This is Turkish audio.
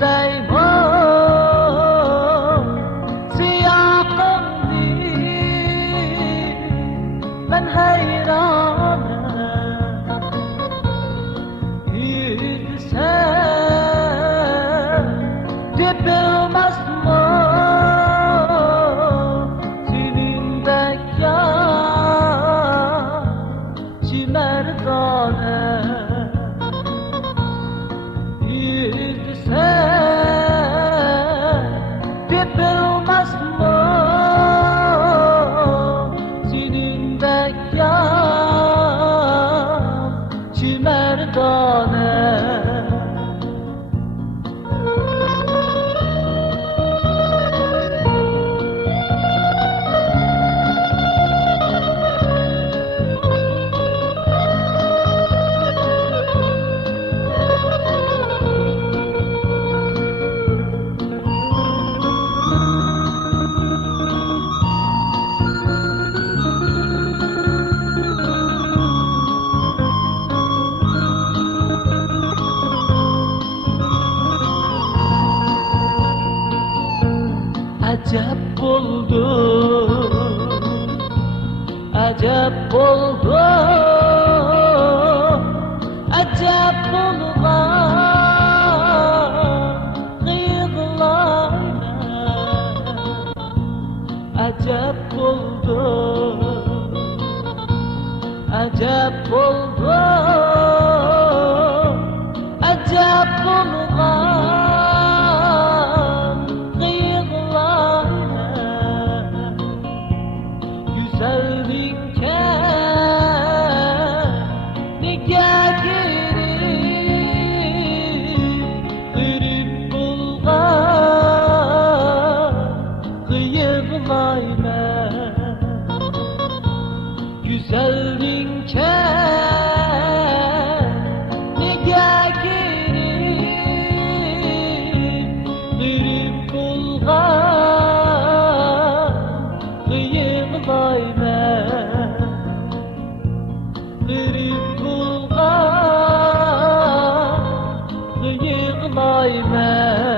izleyman siyahımdı ben hayranım yüzsem dipilmez mi senin bekar çimerdane dipilmez mi senin bekar çimerdane. Acep oldu, acep oldu, acep olgan kıyıklarına. Acep oldu, acep oldu, acep olgan güzelliğin nige girip kırıp bulgan kıyıklayma kırıp bulgan kıyıklayma.